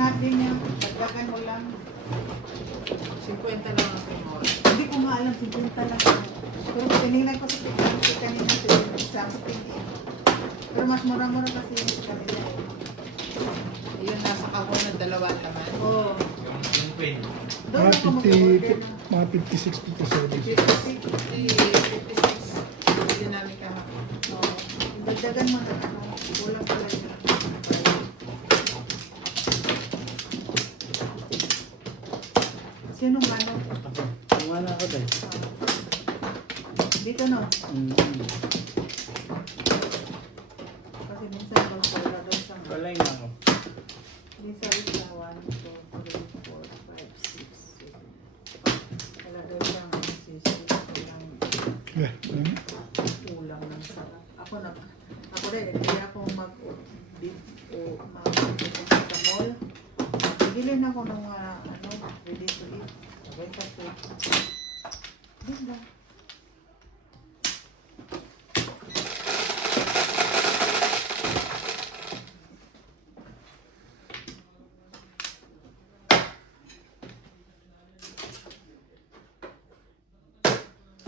sinabi niya, dagdagan mo lang. 50 lang ang primor. Hindi ko nga alam, 50 lang. Pero tinignan ko sa pagkakas kanina something eh. Pero mas mura-mura kasi yung sa kanila eh. Yun, nasa kahon ng dalawang laman. Oo. Yung queen. Doon Mga ako mag-order 50, mga 56, 57. 56. Hindi namin kahapon. Oo. Dagdagan mo na ano, kulang pala yun. Sinong ano? Wala ako dahil. Dito no? Kasi minsan wala doon sa Wala na ako. Lisa isa 1, 2, 3, 4, 5, 6, 7. Wala doon siyang sisi. Yeah, ano? Kulang ng sarap. Ako rin, hindi ako sa mall. Bigilin ako ng ready to eat. Sabay sa food. Diba?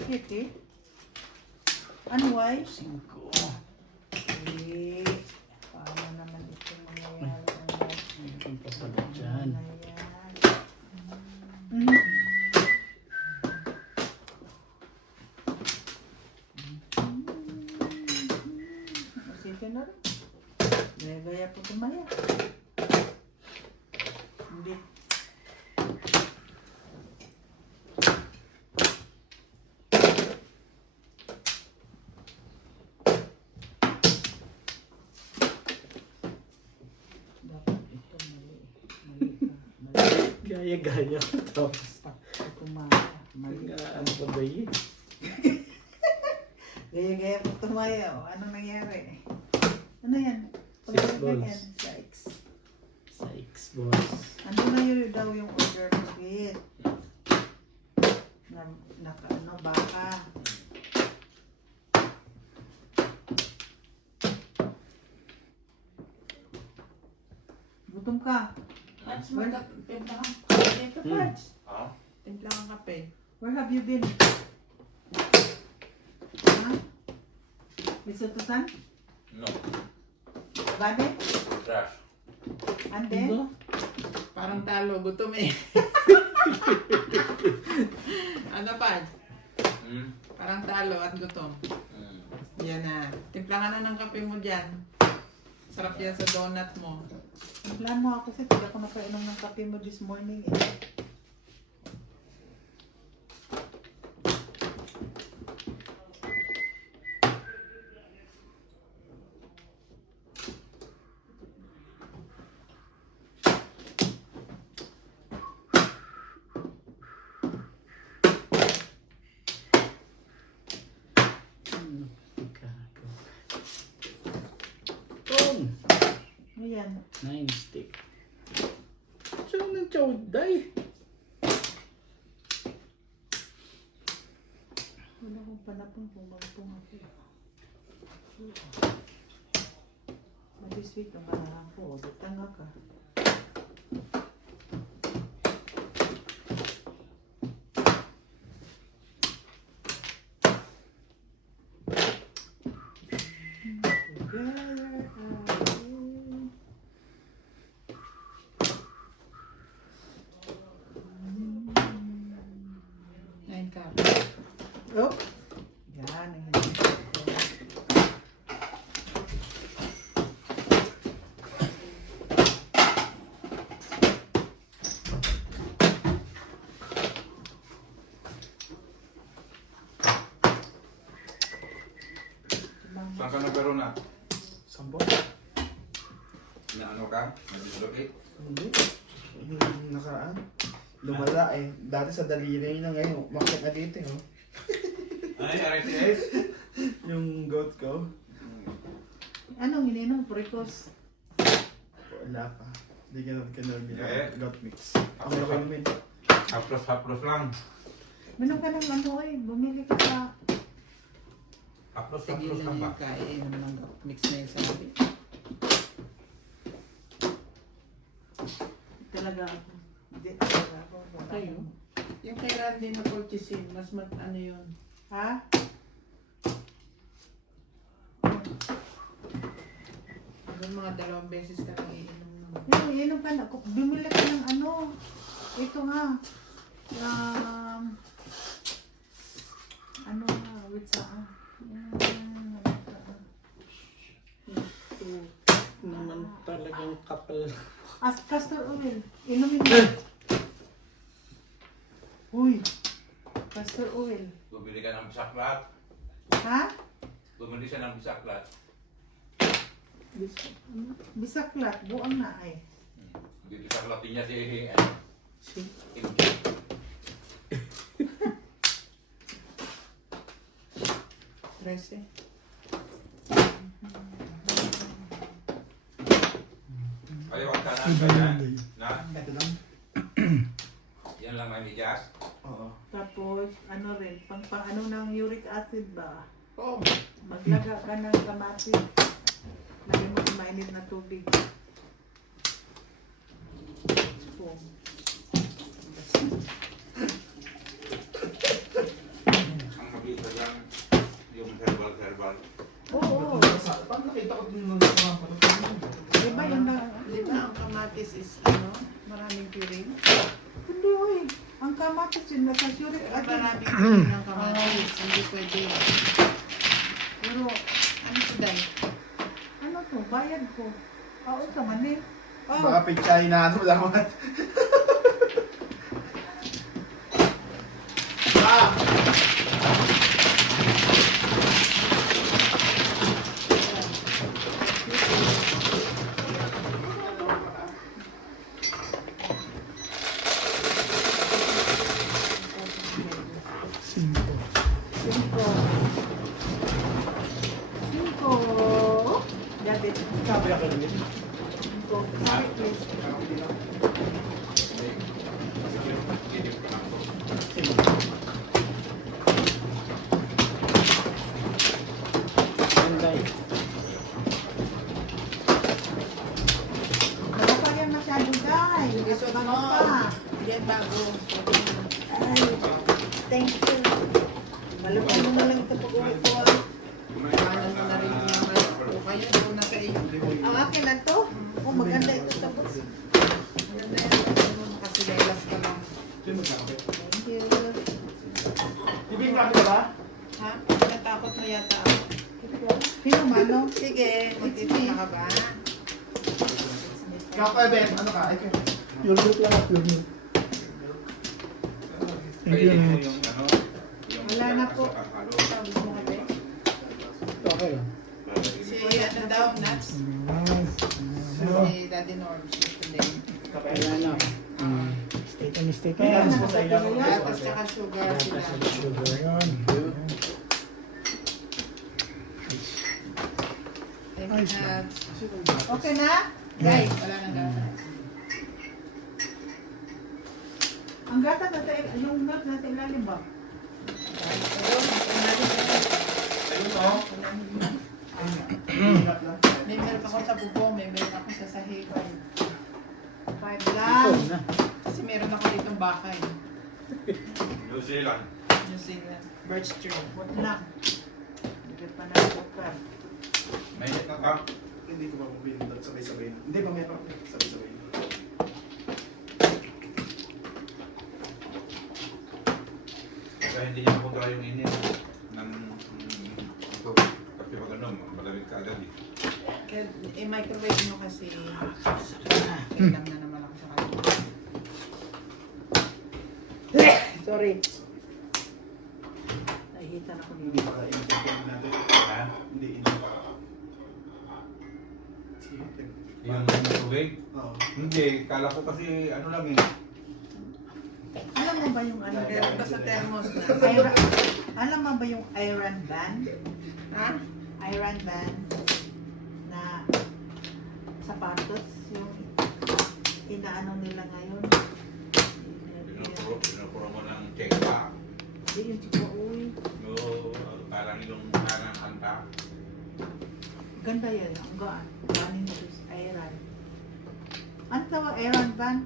Kiki? Ano, why? 5. Eh, paano naman ito mangyayari? Ang papalit dyan. Masito na rin. Gaya-gaya po tumaya. Hindi. Dapat ito mali. Mali ka. Mali. Gaya-gaya. Tapos, Tumaya. Mali. ano pa ba yun? Gaya-gaya po tumaya. O, anong nangyari? Ano yan? 6 balls. Yan, 6. 6 balls. Ano na yun daw yung order mo, Kit? Baka. Gutom ka. Parts, Where, timpla ka. Dito, Hmm. Parts. Ha? Timpla kang kape. where have you been? Ha? Bisutusan? No. Gabi? Trash. Ande? Parang talo, gutom eh. Ano, Parts? Hmm? Parang talo at gutom. Hmm. Yan na. Timpla ka na ng kape mo dyan. Sarap yan sa donut mo. Plan mo ako kasi hindi ako nakainom ng kape mo this morning eh. Ayan. 9 stick. Saan ng chowday? Wala akong panapon kung magpong ako. Mabisweet ang kanahan ko. Tanga ka. Nine cup. Oh! Yan. Ang hindi ko. Saan ka nagkaroon na? Sambot? Na ano ka? Nag-dislocate? Hindi. Yung nakaraan. Lumala eh. Dati sa daliri na ngayon. Makit na dito eh. Oh. Ay, RTS? Yung goat ko. Anong ininom? Precos. Wala pa. Hindi ka na Yeah. goat mix. Ako na kayo min. Haplos lang. Minom ka ng ano eh. Bumili ka sa... Haplos Sige lang na ba? yung kain naman ng mix na yung sabi. Talaga ako. Hindi talaga ako. Wala Kayo? akong- Yung kay Randy na colchicine, mas ano yun? Ha? Yung mga 2 beses ka lang iinom naman. Inom ka na. Bumili ka ng ano. Ito nga. Ano nga. Wait sa Ito naman talagang kapal. castor oil. Inumin mo. Uy. Castor oil. Bumili ka ng bisaklat. Ha? Bumili siya ng bisaklat. Bisaklat. Buang na ay. Hindi bisaklatin niya si Si Kimchi. Trece. Ayaw ang kanan Iba ka yun, Day. na Ito lang. yan lang may medyas. Oo. Tapos, ano rin, pang ano ng uric acid ba? Oh, Maglaga ka ng kamatis. Lagyan mo sa mainit na tubig. Spoon. Ang mabisa lang yung herbal. Oo. Paano nakita ko din nung mga Diba yun na? di ba ang kamatis is ano? Maraming purine. Hindi, oy. Ang kamatis yun, nasa uric acid. Maraming purine ng kamatis. Hindi pwede. Pero, Ano to Day? ano to, bayad ko. Oo, sa mani. Oh, Baka pichay na ano dapat. Ah! Cinco. 5. Dapat. Sabi ako lang yun. 5. Sorry, please. Anday. Wala pa yan masyado, guys. Sige, suot Bago mo. pa. Yan bago. Ay, thank you. Malupin mo na lang ito pag-uwi ko. Ano mo na rin yung mga o kaya doon na sa iyo. Ang akin na to. Oh, maganda ito sa box. Maganda yan. Ano mo makasilelas ka lang. Sino magkakape? Thank you. Ibig ka ba? Ha? Natakot mo yata ako. Sino mano? Sige, magtitinda ka ba? Kape, Ben. Ano ka? Ikaw. Pure milk lang, pure milk. Thank you, Kainin mo Nets. yung ano, yung Wala na po. sa kakalo. Sabi mo ka ba? Okay lang. Si ano daw, Nuts? Si Daddy Norm. Si today. Kape. Wala na. Mistake ka. Kaya Yes, masaya ako. Gatas tsaka sugar sila. Sugar yan. Thank you, Nuts. Okay na? Guys, wala nang gatas. Ang gata natin, yung milk natin ilalim ba? Ayun, natin siya. Ayun o. May milk ako sa bubong, may milk ako sa sahig. 5 Ikaw lang. na. Kasi meron ako ditong bakay. New Zealand. New Zealand. Birch tree. Wag lang. Hindi pa na sukar. Mainit na ka. Hindi ko pa mabili. Sabay-sabay na. Hindi pa may pa. Sabay-sabay na. Kaya hindi niya makontra yung init ng ito. Kasi pag ano, malamig ka agad eh. Kaya i-microwave nyo kasi kailang na naman ako sa kanila. Sorry. Nahihitan ako Hindi dito. pa init natin. Ha? Hindi init pa. Sige. Yung tubig? Oo. Hindi, kala ko kasi ano lang eh. Alam mo ba yung ano? Meron ba sa thermos na? Iron, alam mo ba yung iron band? Ha? Iron band na sapatos yung inaano nila ngayon. Pinupuro mo ng check pa. Hindi yung chico, uy. Yung parang yung parang hanta. Ganda yan. Ang gaan. Ganin mo is iron. Ano tawag iron band?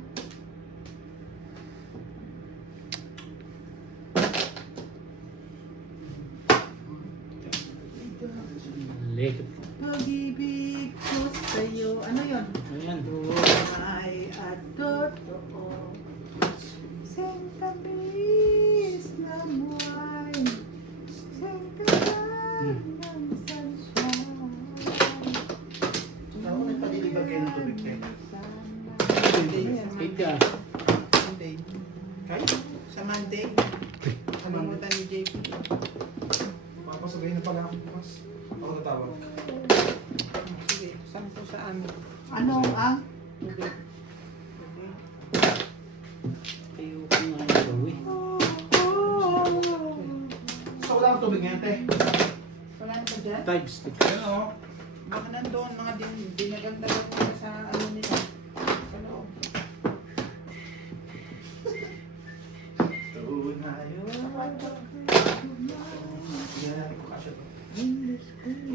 Sentamis na buhay, sentamis ng sunshine. Ako nagpadilibag kayo ng tubig kayo. Steak ka. Monday. Kahit Sa Monday. Kalimutan ni JP. mapasagay na pala ako bukas. Ako natawag. Sige, sampo sa amin. Ano ang? Okay. Ayoko nga gawin. So wala akong tubig ngayon, te. Wala na ba dyan? Type stick. Ano? Baka nandoon, mga dinagang talaga sa ano nila. Sa loob. Tunayo. Yan natin ko kasya to. Yung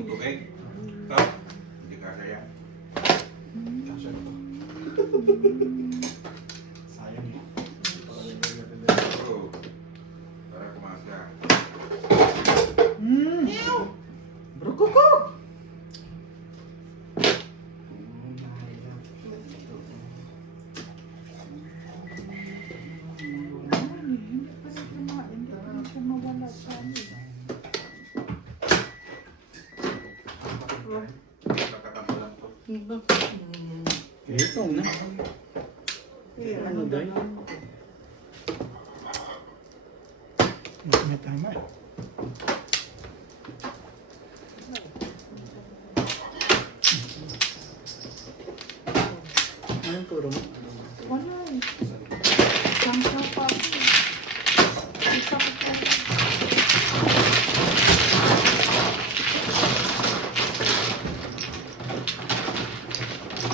tubig? Ito? Hindi kasha yan. Kasya to. Sayang eh. Oo. Para kumasa. Brokoko! Nakakampo lang to. Ito na. Ano daw? Tama. Anong turo mo? Wala eh. Samsa pa ako. Isa ko pa.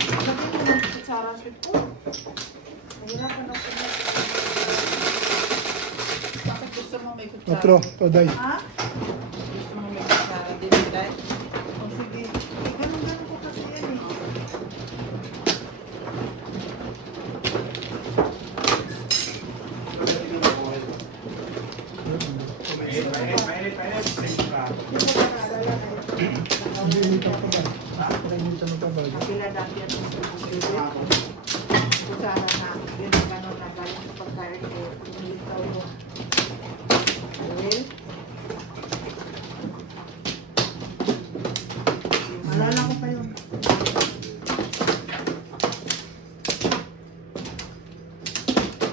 Lagyan mo ng kutsara sa ito. Mahirapan ako na. Bakit gusto mo may kutsara? Otro, today. Ha? Gusto mo may kutsara din, Day? O sige. Ganun-ganun ko kasi yan eh. Hindi ko pa naalala kayo. Hindi pa ba? Nakalimutan mo pa ba? Kapila dati yan sa kutsara. Kutsara na. Yun ang ganun na galing sa pagkain ko. Pinilitaw mo. Okay? Malala ko pa yun.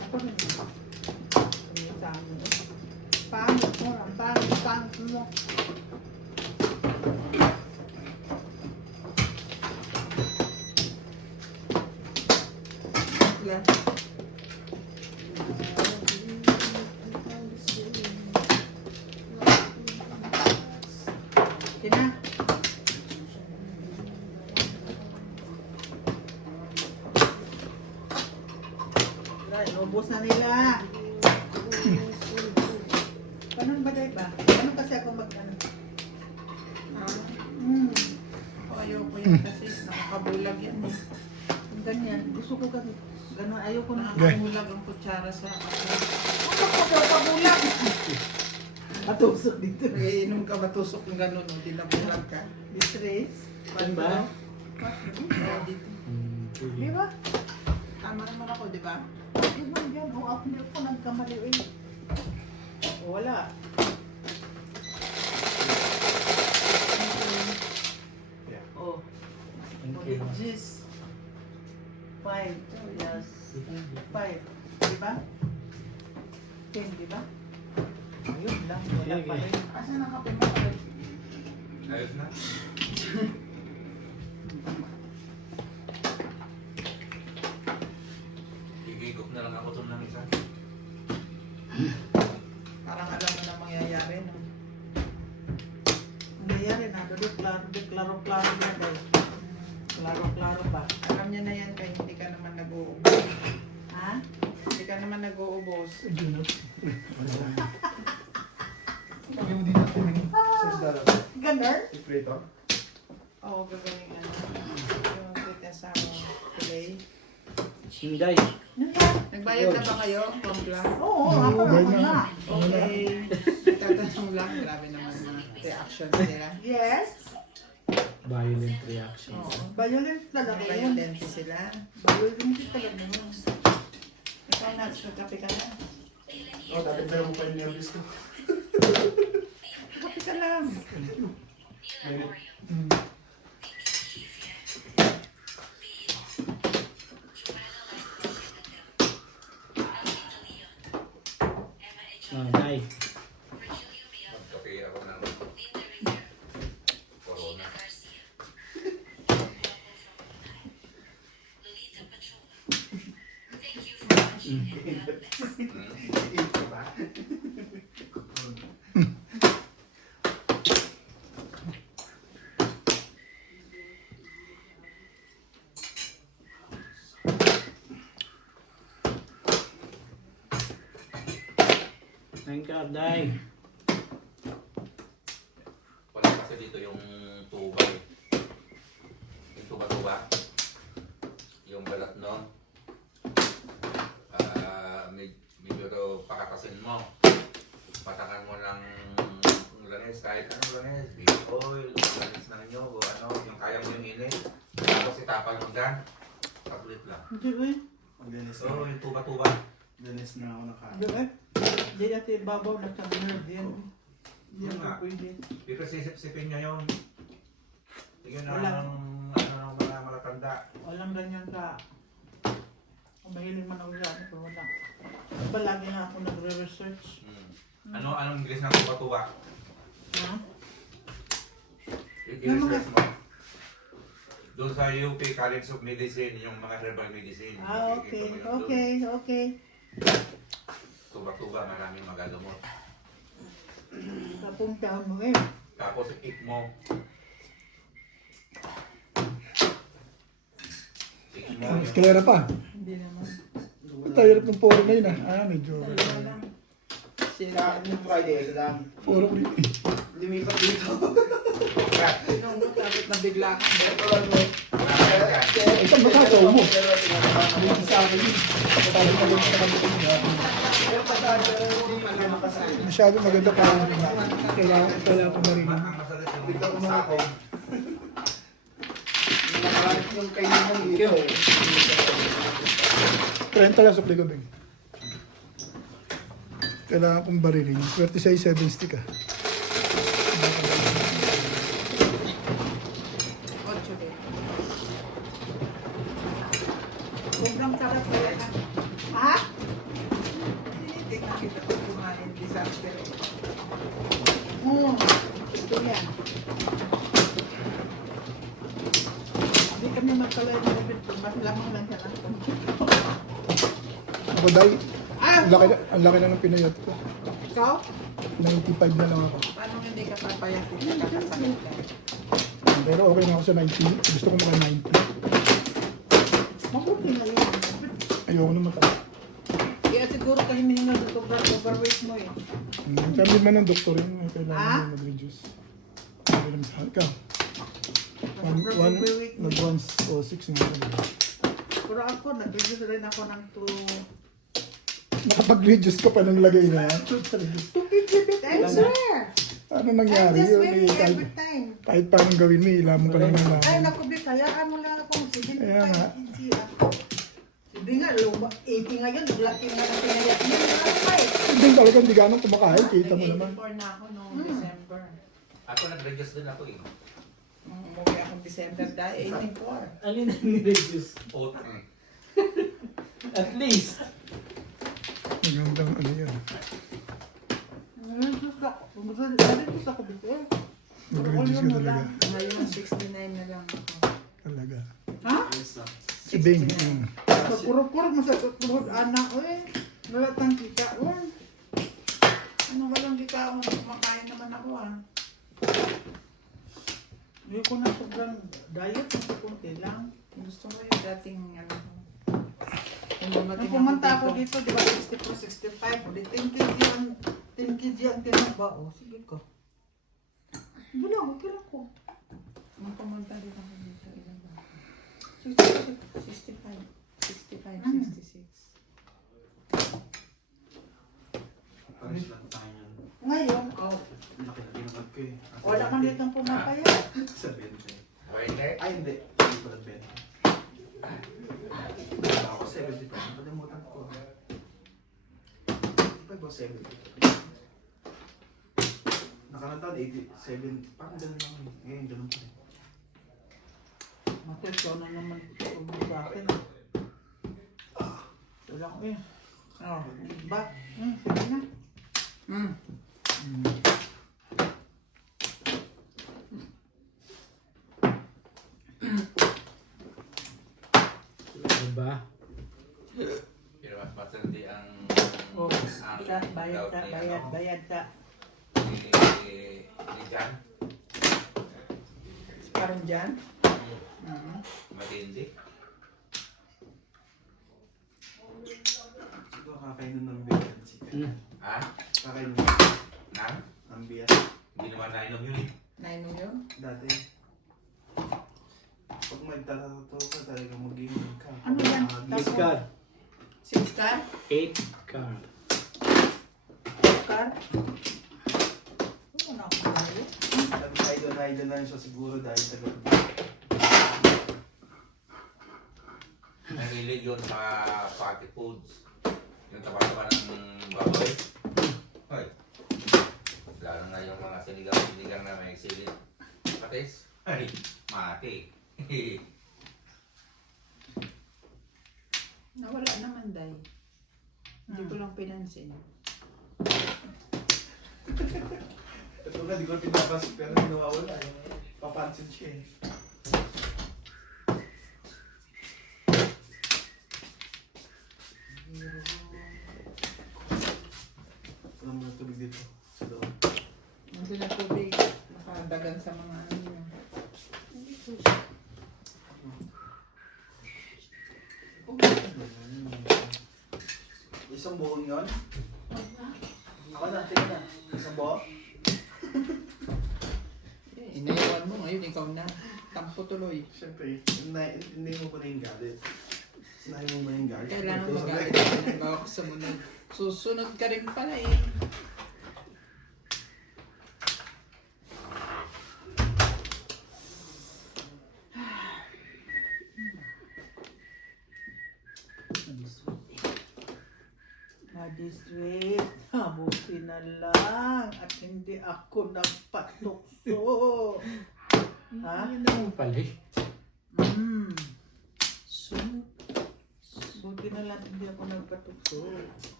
Ako rin. Ano sa amin? Pangit mo. Ang pangit mo. Yan. Yun na. Wala, inubos na nila. Ganun ba, diba? Ganun kasi ako ano? Ayoko yan kasi nakakabulag yan eh. Ang ganyan. Gusto ko ganun. Ganun, ayoko na. Nakakabulag ang kutsara sa Ako pabulang. Matusok dito. inom ka matusok yung gano'n, hindi na bulag ka. Distress. Ano ba? Kaya dito. Di ba? Tama naman ako, di ba? Di ba yan? O ako na po nagkamali eh. Wala. Oh. Religious. 5. Yes. 5. Diba? 10, diba? Ayun lang. Wala pa rin. Asan ang kape mo? Ayos na? Gigigop na lang ako ito ng isa. Parang alam mo na mangyayari, no? Ang nangyayari na. Klaro-klaro na ba? Klaro-klaro ba? Alam niya na yan kaya hindi ka naman nag-uubos. Ha? Hindi ka naman nag-uubos. Pagyan mo dito tubig. $6. Ganar? I-prito. Oo, gagawin ano. Yung kita sa fillet. Hinday. Nagbayad na ba kayo? Kompla? Oo, ako na. Okay. Tatanong lang, grabe naman mga reaction nila. Yes. Violent reaction. Oo. Violent talaga yun. Violent sila. Violent talaga yun. Ikaw na, kape ka na. Oh, dadagdagan mo pa yung nervous ko. Kape ka lang. Day. Magkape ako ng corona. Ito ba? Thank you, Day. Wala kasi dito yung tuba eh. Yung tuba-tuba. Yung balat nun. Medyo daw pakakasin mo. Patangan mo ng lanes, kahit anong lanes. Beef oil, lanes ng nyo, o ano, yung kaya mo yung init. Tapos itapal mo dyan. Tablet lang. Hindi eh. Maglinis So, na. yung tuba-tuba. Maglinis na ako nakain. Hindi eh. Hindi natin babaw na sa nerve yan. Hindi Yun ako nga. pwede. Dito sisip-sipin niya yun. Tingnan na Wala. ng mga malatanda. Walang ganyan ka. Kung mahilig man ako dyan, pero wala. Diba lagi na ako nagre-research? Anong English ng tuba-tuba? Ha? I-research mo. Doon sa UP College of Medicine, yung mga herbal medicine. Ah, Makikita okay. mo yun doon. Okay, okay. Tuba-tuba, maraming magagamot. Napuntahan mo eh. Tapos ikmo. Ikmo. Eskalera pa. Hindi naman. Ang hirap ng forum na yun ah. Medyo. Dalawa lang. Kaya yung Friday, ito lang. Forum yun eh. Lumipat dito. Nung tapos na bigla ka. Ito lang mo. Maraming yan. Ito ang matataw mo. Pero tinatama Hindi sa akin yun. Sabi ko lang sa kanila. Pero patado, hindi man na makasali. Masyado maganda pa. Kailangan ko marinig. Ang masakit yung Bigla ko sa ako. akin. Nakaraan yung kailangan dito eh. 30 lang sa Pligobeng. Kailangan kong barilin. 36.7 stick ah. 8 din. Sobrang sarap talaga. Ha? Hindi nakita ko kumain. Disaster. Ito yan. Hindi kami magkalay na rin. Mas lamang lang siya ng Ako day, Ah! ang laki na ng pinayat ko. Ikaw? 95 na lang ako. Paano hindi ka papayatin? Kakasakit ka. Pero okay na ako sa 90. Gusto ko maka 90. Mabuti na yun. Ayoko na mataas. Kaya siguro kayo hinihingal sa sobrang overweight mo eh. Sabi naman ng doktor yun. Kailangan Ah? mo mag-reduce. Sabi naman sa ikaw. Sobrang overweight mo. Nag-1 o 6 nga ako. Pero ako, nag-reduce rin ako ng 2. Nakapag-reduce ka pa ng lagay na yan. 2 bit, I swear. Ano I'm nangyari? just Yun, winning eh, kahit, every time. kahit paano gawin mo, ilamon ka lang ng Ay, laman. naku, Bit, hayaan mo lang ako. Sige, Kaya nga. Sabi nga, 80 ngayon, laki nga na pinayat niya. Hindi talagang di ganun kumakain. Kita mo naman. 84 na ako noong December. Ako nag-reduce din ako eh. Umuwi akong December dahil 84. Alin ang nireduce? Oat. At least. Magandang ano yan. Nag-reduce ako, Bit, eh. Mag-reduce ka talaga. Ngayon, 69 na lang ako. Talaga. Ha? Si Bing. 69. Puro-puro mo sa tutulog, anak, eh. Wala tang kita, eh. Ano walang kita, makain naman ako, ah. Hindi ko na sobrang diet, mas kunti lang. Gusto mo yung dating, ano, nung pumunta ako dito, di ba, 64, 65, di 10 kg ang tinaba, oh, sige ko. Hindi lang, okay lang ko. Nung pumunta rin ako dito, ilan ba? 65, 66. Paris lang tayo yan. Ngayon, oh, Laki na tinapad ko eh. wala man dito ang pumapayat. Sa 20. Okay, hindi. Ay, hindi. Hindi pala 20. Ako 70 pa. Nakalimutan ko. ko 70. Nakarang taon, 87. Parang ganun lang. Ngayon, ganun pa rin. Matay, ikaw na naman tumubo sa akin. Wala ko eh. Oh, ba? Sige na. Diba? Pero mas matindi ang Oh, ang ka, bayad doubt ka, ni, bayad, ano, bayad ka. ni Jan. Parang dyan. Matindi. Siguro kakainin ng beer. Ha? Kakainin Nang? ng beer. Hindi naman nainom yun eh. Nainom yun? Dati. Pag magtatato ka talaga maging ka. Ano yan? Six card. 6 car? 8 card. Car? Ano ako nalo? Idol na siya siguro dahil sa gabi. Nahilig yun sa party foods. Yung taba-taba ng baboy. Hoy. Lalo na yung mga sinigang na may silid. Patis. Ay, mati. Nawala naman, Day. Hindi ko lang pinansin. Ito nga, di ko pinapansin pero hindi nawawala. Papansin siya eh. Alam mo na tubig dito. Sa loob. Nandun na tubig. Nakadagan sa mga ano yun. Isang buong yun? Ako na, tingnan na. Isang buo? Inayawan mo ngayon, ikaw na. Tampo tuloy. Siyempre, hindi mo pa na yung galit. Sinahin mo ba yung galit? Kailangan Ito, magalit sabi- ka ng bawak sa munod. Susunod ka rin pala eh. Magistrate, mabuti na lang at hindi ako nagpatukso. Ha? Yun naman pala eh. So, buti na lang hindi ako nagpatukso.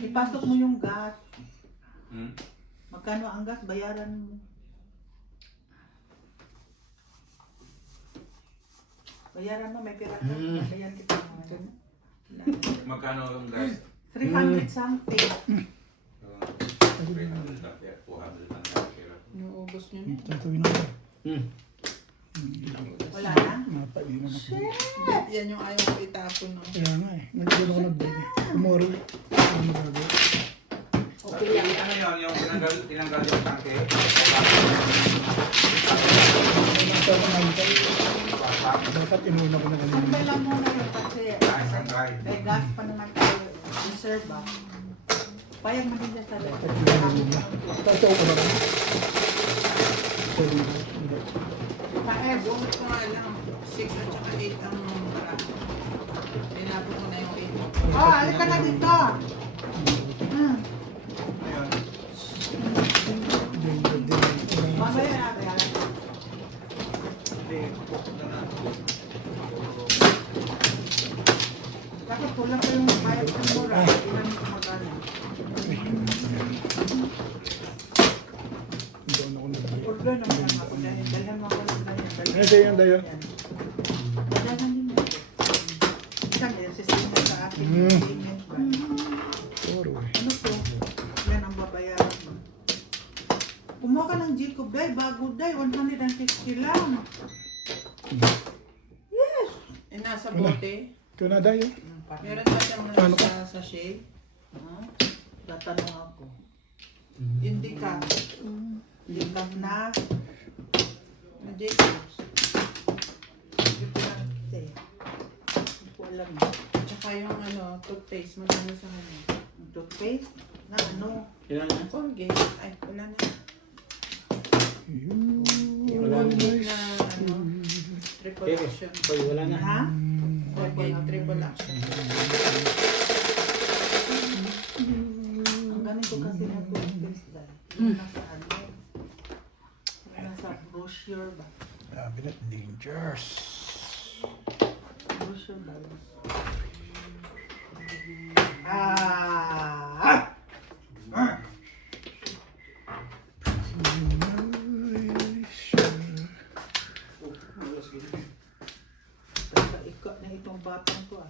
Ipasok mo yung gas. Magkano ang gas? Bayaran mo. Bayaran mo, may pera ka. Bayaran kita mo. Magkano ang gas? 300 something. 300 na kaya 400 na kaya. Inuubos nyo na. Tatawin ako. Wala na? Napainom ako. Yan yung ayaw ko itapon. No? Kaya nga eh. Nagdala ko nag-break eh. Tomorrow eh. Ano magagawa? Okay lang. Ano yun? Yung tinanggal yung tangke? Ito ako nangitay. Dapat inuuna ko na ganun. Sandbay lang muna yun kasi Sandbay. may gas pa naman tayo. Reserve ba? Payag mo din dyan sa Dapat inuuna. Tapos ako na rin. Kaya buhat ko nga lang. 6 at saka 8 ang marami. Tinapon mo na yung 8. Ah, halika na dito! Mamaya na kaya. Bakit kulang ko yung bayad ng mura? Ilan ko magkano? Doon ako nag-break. Order naman ako dahil dalhan mo ako ng ganyan. Ano sa'yo yan, Dayo? Dalhan din mo. Isang system na sa ating payment ba? Puro eh. Ano to? Yan ang babayaran mo. Kumuha ka ng Jacob Day, bago Day, 150 lang. Yes! Eh, nasa bote. Ikaw na, Dayo. Meron pa siyang Paano ka? nasa sachet. Tatanong ako. Hindi ka. Hindi ka na. Na Jacobs. Hindi ko lang kita eh. Hindi ko alam eh. Saka yung toothpaste, magkano sa kanya? Toothpaste? Na ano? Ilan na? Colgate. Ay, wala na. Yung Wala na. Colgate na triple Okay. action. Hoy, wala na. Ha? Colgate triple action. Ang ganito kasi ng toothpaste dahil. Nasa ano? Nasa brochure ba? Sabi na, dangers. Brochure ba? Ah! Ika na itong batang to ah.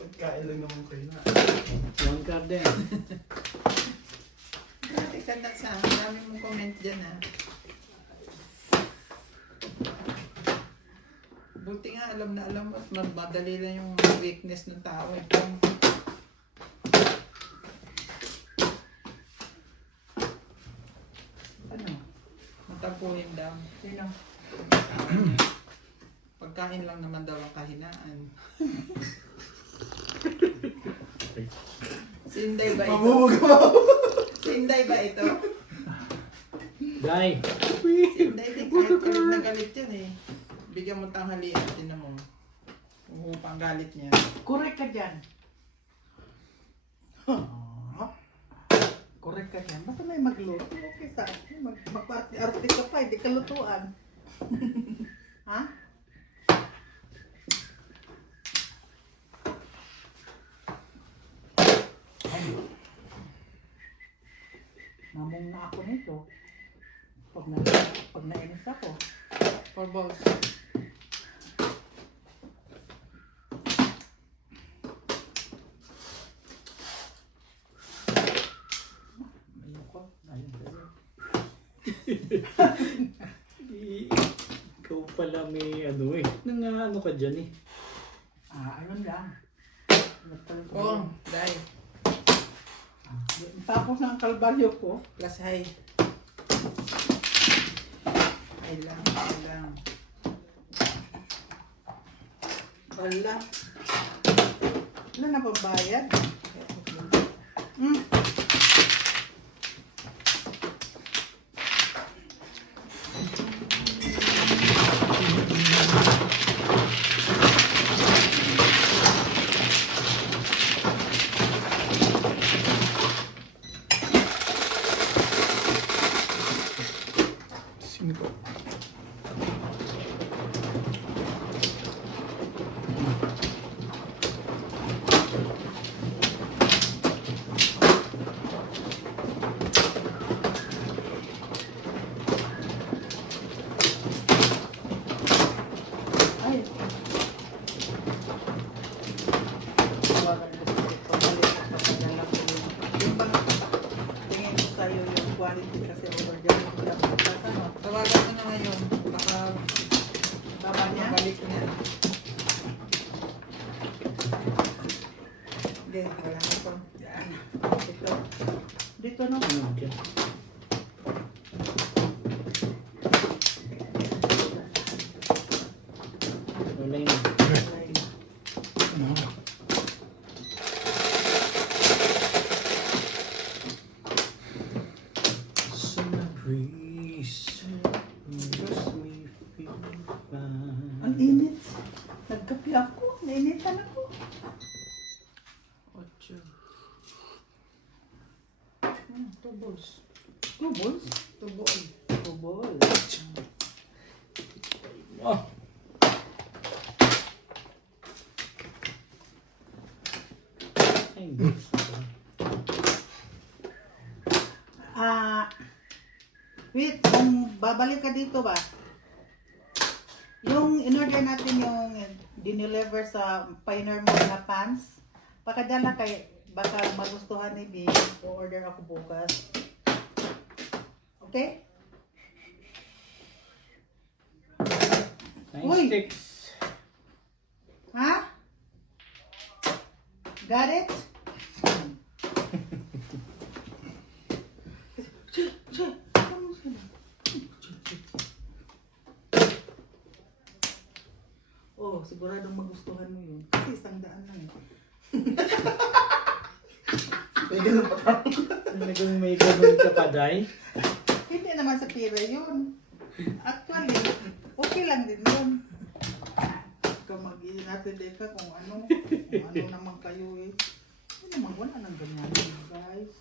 Pagkain lang naman kayo na. One card din. Teka na sa dami mong comment dyan ah. Buti nga alam na alam mo at madali lang yung weakness ng tao. Ano? Matapuhin daw. Sino? Pagkain lang naman daw ang kahinaan. Si Inday ba ito? Si Inday ba ito? Dai. Si Inday din kahit galit na galit yan eh. Bigyan mo tanghalian, tinan mo. Pang galit niya. Correct ka dyan. Correct ka dyan. Basta may magluto. Okay sa akin. Mag-arte ka pa. Hindi ka lutuan. Ha? Mamong na ako nito. Pag nainis ako. 4 balls. Ayoko. Ayun sa'yo. Ikaw pala may ano eh. Ano ka dyan eh. Ayun lang. Oh, dai. Tapos ng kalbaryo ko. Plus high. Ay lang, ay lang. Wala. Wala na pambayad. Sino ko? Ay. Tawagan mo sa pagkalit at papadala ko yun. Yung bang tingin ko sa'yo yung quality kasi over dyan. Ano? Tawagan ko na ngayon. Baka Baba niya? balik niya. Hindi, wala na ito. Yan. Dito. Dito no? Ano dyan? Wala yun. Ano? Summer breeze. Makes me feel fine. Ang init. Nagkapi ako. Nainitan ako. 8. 2 balls. Tubos? 2 ball. Tubol. Oh. Ay, gusto ko. Wait, kung babalik ka dito ba? Yung in-order natin yung dineliver sa Pioneer Mall na pants, pakadala kay baka magustuhan ni Big, o-order ako bukas. Okay? Nice Uy! sticks. Ha? Got it? Oh, siguradong magustuhan mo yun. Kasi 100 lang eh. May ganun pa tayo. Talagang may ganun ka pa, Day. Hindi naman sa pera yun. Actually, okay lang din yun. Ikaw mag-iinatid ka kung ano naman kayo eh. Hindi naman wala nang ganyan guys.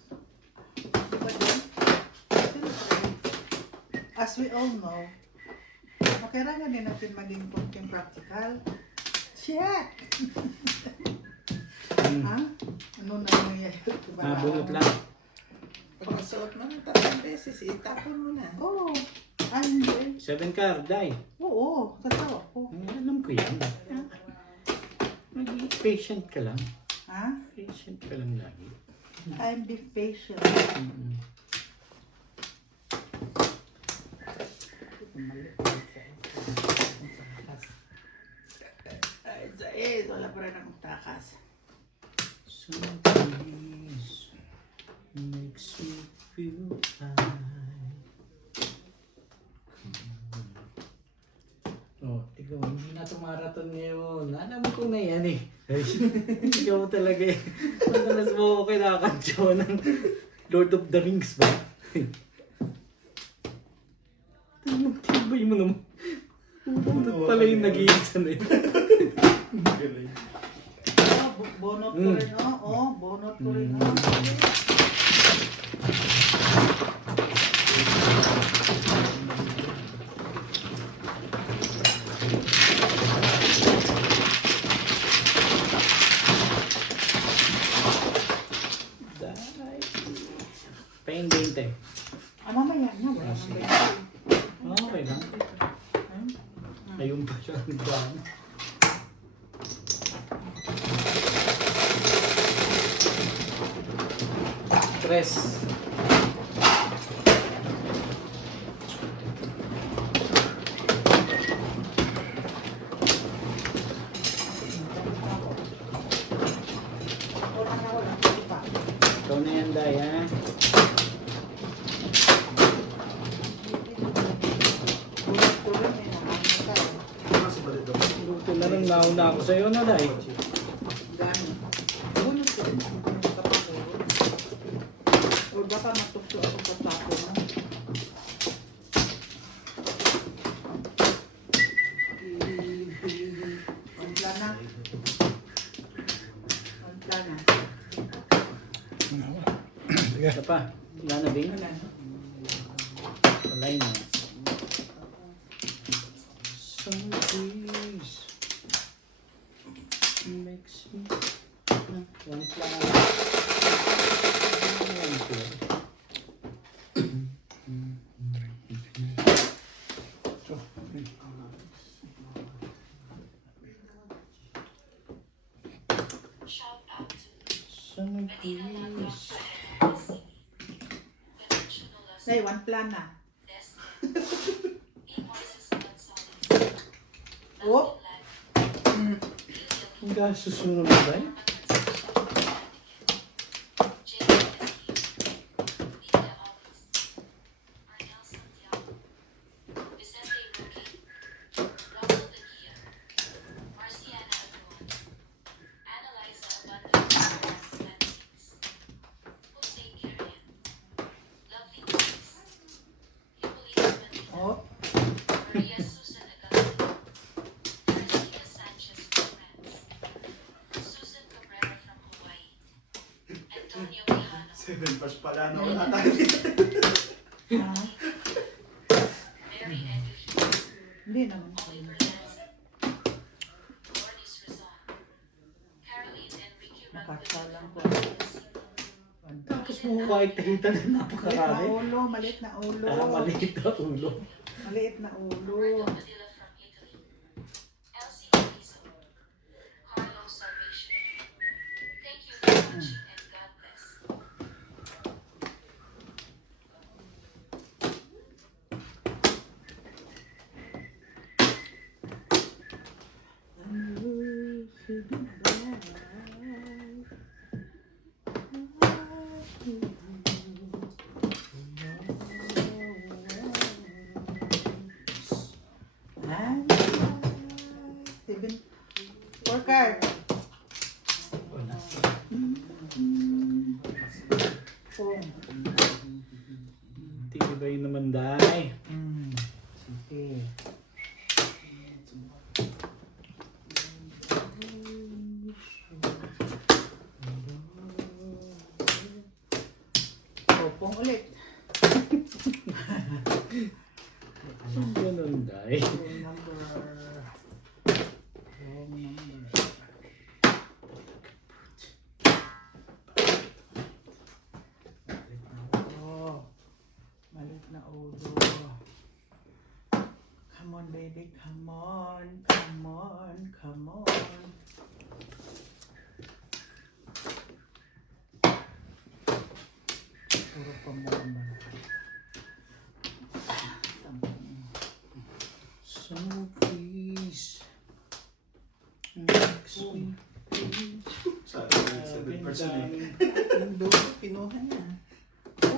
Diba din? Siyempre, as we all know, makailangan din natin maging konting practical. Shit! Ha? Ano na nangyayari? Mabunot lang. Pag nasuot mo ng 3 beses, itapon mo na. Oo. Ay, hindi. 7 card, Day. Oo, totoo ako. Alam ko yan. Maging patient ka lang. Ha? Patient ka lang lagi. I'm be patient. Mm-mm. Ay, Zaiz, wala pa rin akong takas. Some breeze makes me feel high. Oh, ikaw, hindi na tumaraton ngayon. Alam ko na yan eh. Ikaw talaga eh. Madalas mo ako kinakantyo ng Lord of the Rings ba? Tibay mo naman. Bunot pala yung nag-iisa na yun. Oh, bonot ko rin, oh. Oh, bonot ko rin, oh. Pain 20. Ah, mamaya na, wala nang sige. ganyan. Okay lang. Ayun pa siya. Ang dami. Tres. Wala na, wala. Hindi pa. Ikaw na yan, Day, ha? Bonot ko rin, eh. Nakakita ka, eh. Kasi balik daw. Buti na lang nauna ako sa'yo na, Day. Gano'n. Bonot ko rin. Ang ganyan ka pa, or baka matukso ako sa tapo mo. Ang plana. Ang plana. Isa pa. Wala na, Bing? Wala. Wala na. Some breeze makes me... One plan. One plan. Some breeze. Say, one plana. Oh, Hanggang susunod na ba? oh. Seven pass pala na wala tayo. Ah. Hindi naman. Makasalang ko. Tapos mo kahit nakita na Maliit na napakarami. ulo, maliit na ulo. Maliit na ulo. Maliit na ulo. Four card. Four. Tibay naman, Day. Sige. Opong ulit. Ganun, Day. Wrong number. Wrong number. Malit na ulo. Malit na ulo. Come on, baby. Come on. Come on. Come on. Puro pamumba. So please. Next week. Sabi, 7% eh. Yung dulo, kinuha niya.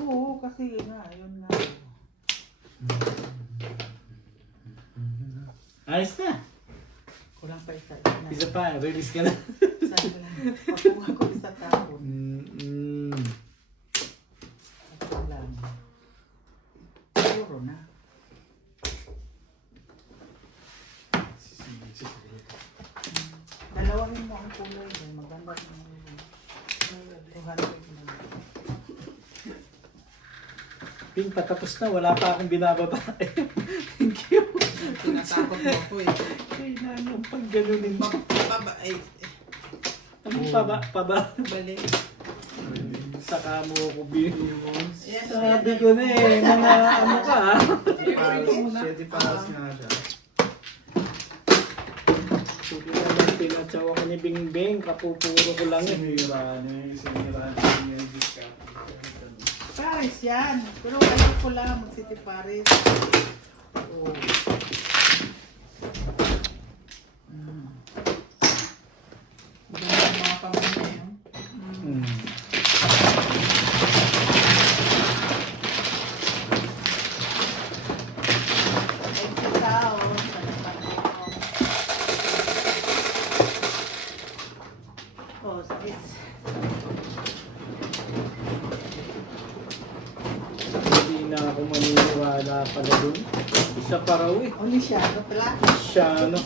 Oo, kasi nga, yun nga. Ayos na. Kulang pa isa. Isa pa, release ka na. Sana lang. Pakuha ko isa tapon. Ito lang. Siguro na. Dalawahin mo ang kulay din. Maganda naman yun. 200 na. Ping, patapos na. Wala pa akong binababa. Thank you. Tinatakot mo ako eh. Kailangan pag ganunin mo. Paba, ay, Ano paba? balik. Saka mo ako binibos. Yes, Sabi ko na eh, mga ano ka ha. Siya paras nga siya. Sige na lang, pinatsawa ko ni Bingbing, kapupuro ko lang eh. Sinira niya yung discount. Paris yan. Pero ayaw ko lang mag-City Paris. Oo. Ganda ng mga pamilya yun. Thank you, Sao. Salamat po. Oh, sakit. Hindi na ako maniniwala pala dun. Isa pa raw eh. Olisyano pala. Siya ano.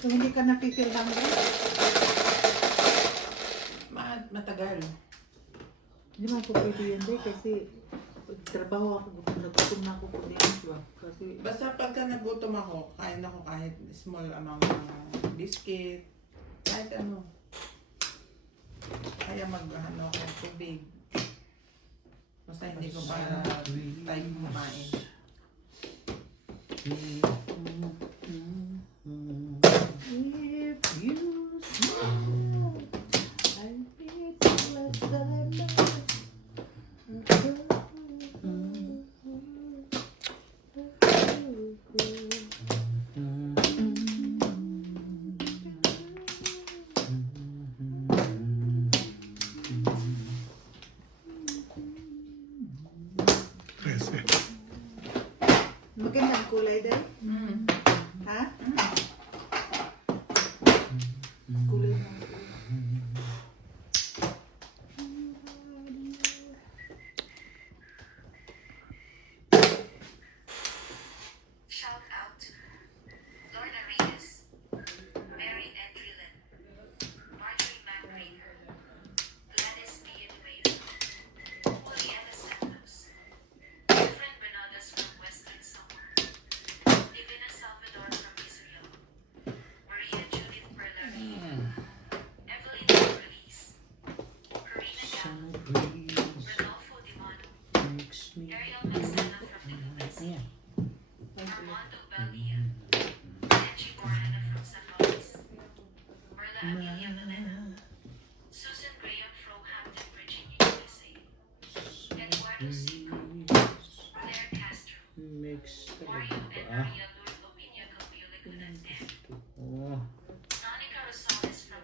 So, hindi ka napifeel hungry? Matagal. Hindi man po pwede yan din kasi trabaho ako, nagutom na ako po din. Kasi Basta pagka nagutom ako, kain ako kahit small amount ng biscuit, kahit ano. Kaya mag-ano ako tubig. Basta hindi ko pa time kumain. if you smile, I'll be blessed that I know. Magandang kulay din.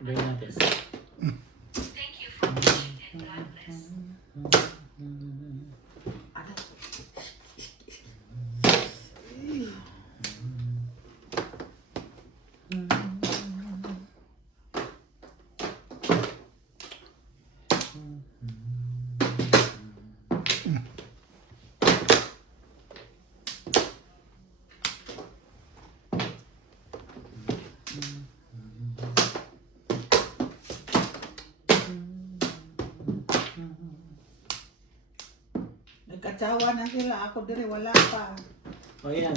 Bay natin. Nagkatsawa na sila. Ako dire wala pa. O yan.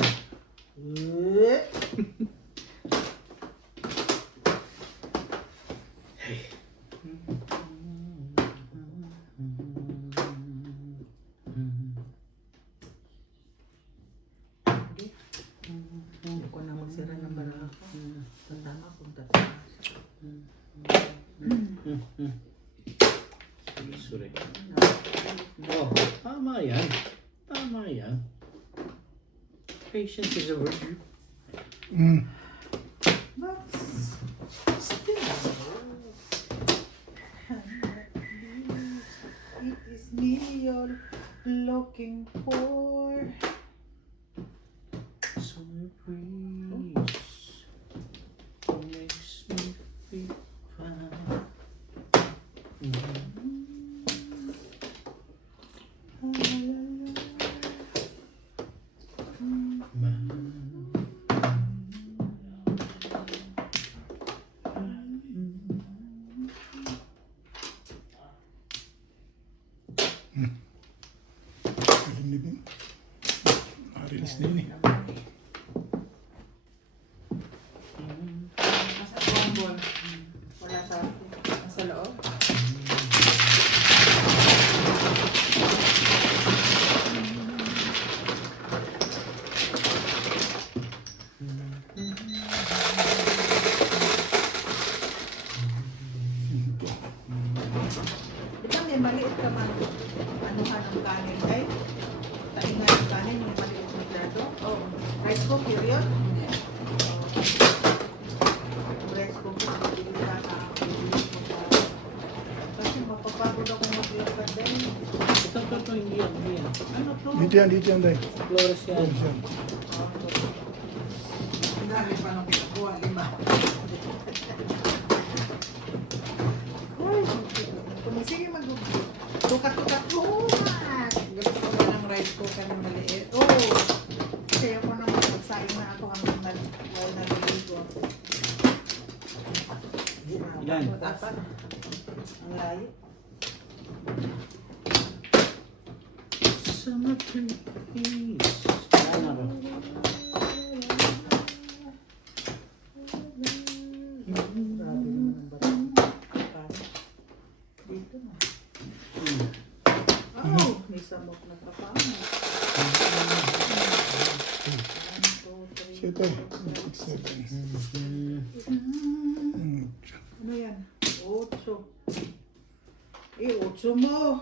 Hindi ko na magsira ng barako. Tandaan ako kung tataas. Sorry. Oh, tama yan. Tama yan. Patience is a virtue. But still, it is me you're looking for. Summer breeze makes me feel fine. Release na yun eh. Nasa trombone. Wala sa akin. Nasa loob. Di ba may maliit ka man anuhan ng kanin ay? Taingan ng kanin yung maliit na plato? Oh, rice cooker yun? Rice cooker, hindi ka kasi mapapagod ako maglakad din. Ito, hindi yan, hindi yan. Ano to? Dito yan, Day. Flores yan. Flores yan. Ang dami pa nung pinakuha, 5. Ay, sige mag-tukat-tukat mo. Gusto ko ba ng rice cooker na maliit? Oo. Kaya ko naman magsaing na ako hanggang naliligo ako. Yan. Dapat. Ang layo. Summer breeze. Ano ba? Grabe naman ang batang. Dito na. Oh, may samok na kapama. 7, 6, 7. Ano yan? 8. 8 mo.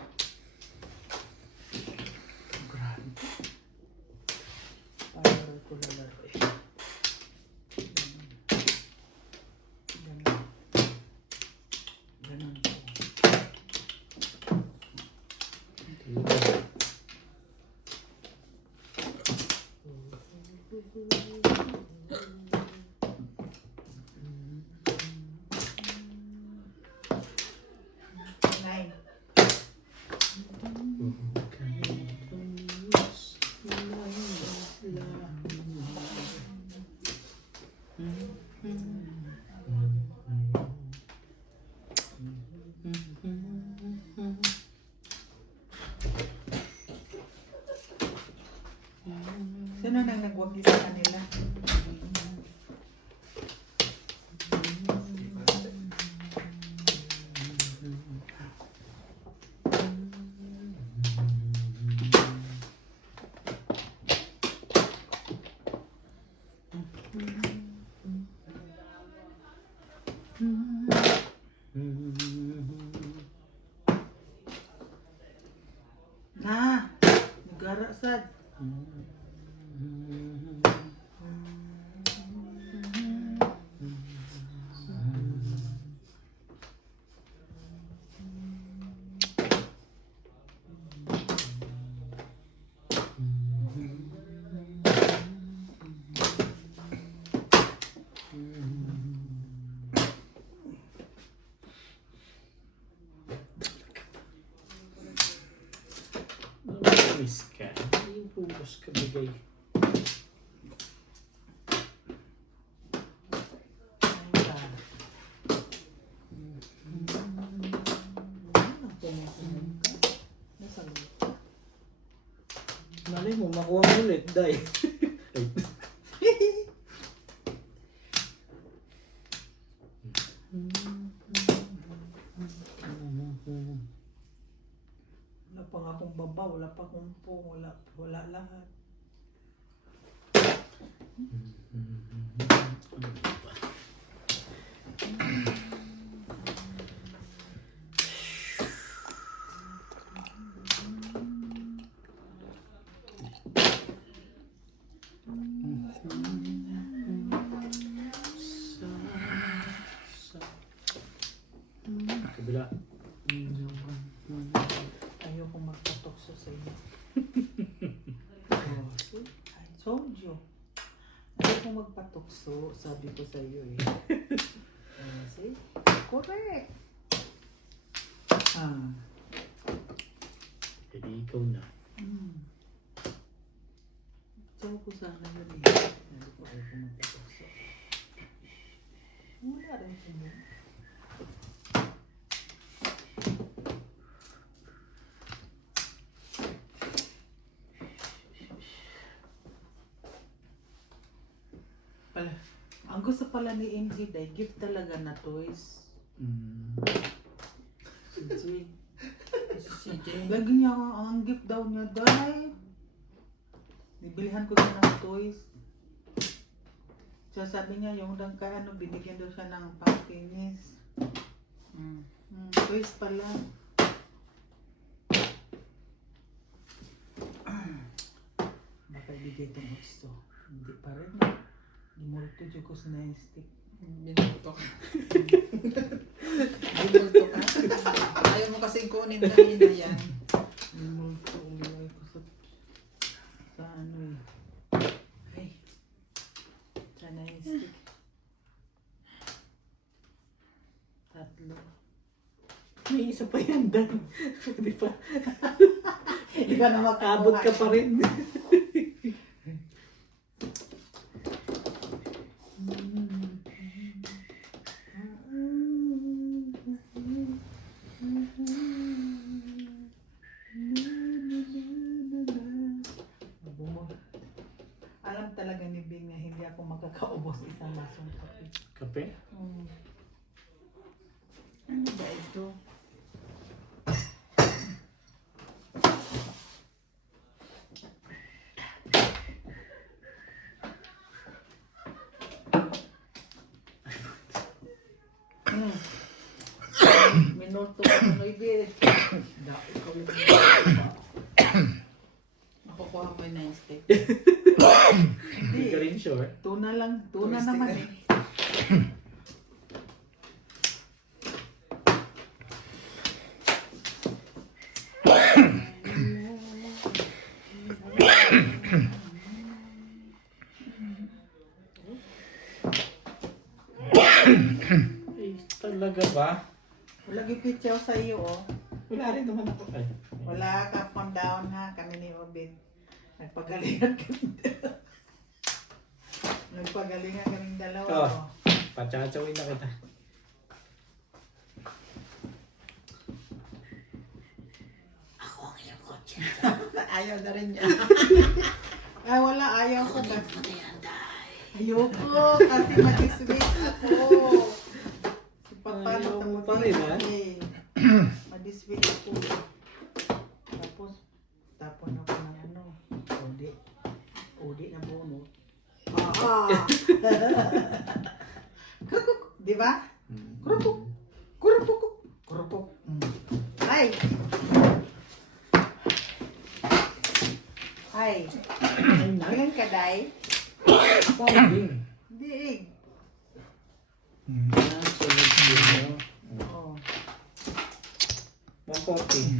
Grabe. Ayaw ko lalaro eh. Ganun. Nine. Sino nang nagwagi sa kanila? Na, nagara sad. Diyos ka bigay. Malay mo, makuha mo ulit, day. Wala pa nga akong baba, wala pa akong po, wala lahat. Kabila. Ayoko magpatokso sa inyo. Oh, see? I told you. Ayoko magpatokso, sabi ko sa iyo eh. See? Correct. Ah. Jadi ikaw na. Sabi ko sana yun eh. Sabi ko ayoko magpatokso. Wala rin siya. Pala, ang gusto pala ni MJ day, gift talaga na toys. Si CJ. lagi niya ang gift daw niya day. Nibilihan ko siya ng toys. So sabi niya yung dang kaya ano, binigyan daw siya ng pang-finish. Toys pala. Baka ibigay itong gusto. Hindi pa rin. Gimulto dyan ko sa na-stick. Binulto ka. Binulto ka. Ayaw mo kasing kunin kanina yan. Gimulto ulay ko sa ano eh. Ay. Sa na-stick. Tatlo. May isa pa yan, Dan. Pwede pa. Hindi ka na Abot ka pa rin. Alam talaga ni Bing na hindi ako makakaubos isang masong kape. Kape? Ano ba ito? Minuto ko na ibig. Dako ko yung Makukuha mo yung 9 stick. Hindi ka rin sure. Tuna lang. Tuna naman eh. Eh, talaga ba? Wala gipitsaw sa iyo oh. Wala rin naman ako. Ay. Wala ka pang down ha. Kami ni Obed. Nagpagalingan kami dalawa. Nagpagalingan kaming dalawa. Oh. Oh. Pachatsawin na kita. Ayaw na rin niya. Ay, wala. Ayaw ko. Ayoko. Kasi madiswit ako. Paano Ayaw mo tapos pa rin, ha? madiswit ako. Tapos, tapon ako ng ano. Odi. Odi na bono. Kurupuk. Di ba? Kurupuk. Kurupuk. Kurupuk. Ay. Ay. Ilan ka, Day? Bing. Diig. Sunod yun. Oo. 140.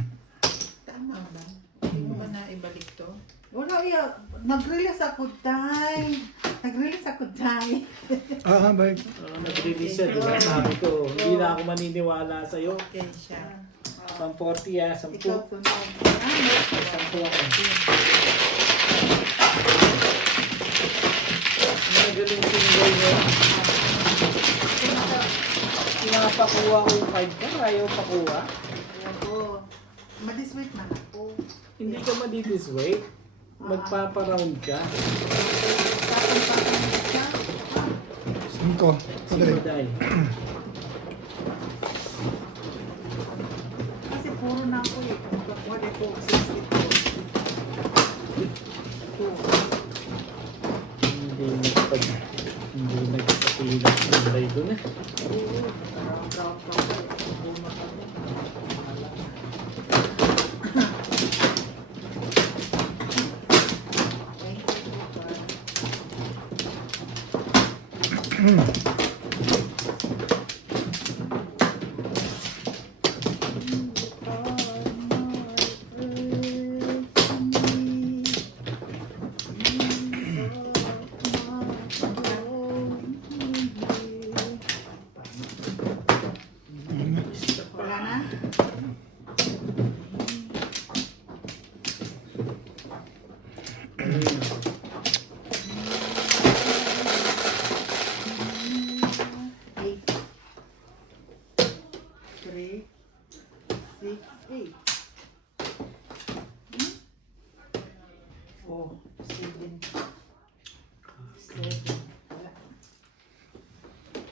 Tama ba? Hindi mo ba na ibalik to? Wala, iya. Nag-release ako, Day. Nag-release ako, Day. Bye. Nag-release siya, di ba? Sabi ko, hindi na ako maniniwala sa'yo. Okay siya. 140 ah, 10. Ikaw, sunod. 10 ako. Magaling single mo. Pinapakuha ko yung 5 ka, ayaw pakuha. Ayan po. Madiswait man ako. Hindi ka madidisway. Magpaparound ka. Tapang-tapang siya. 5. Madali. Simuday. Kasi puro na ako eh. Kung kakuha ko 62. Hindi nagpapilat ng lay doon eh. Oo. Round pa ako. Buma kami. Thank you po, wala na? Eight. 3, 6, 8. Oh, 7. 7. Wala.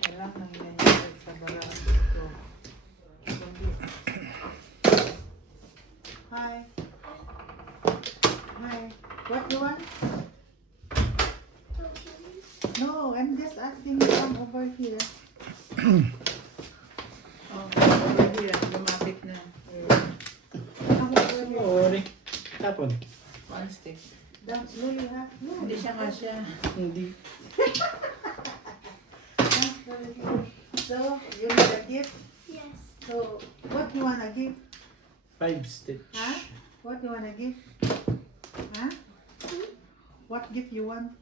Wala nang nangyayari sa barang ito. Hi. Hi. What you want? No, I'm just asking you come over here. Oh, over here. Lumapit na. Come over here. Sorry. Tapon. One stick. Down slowly, ha? No. Hindi siya nga siya. Hindi. Down slowly. So, you need a gift? Yes. So, what you wanna give? 5 stitch. Huh? What you wanna give? Huh? What gift you want?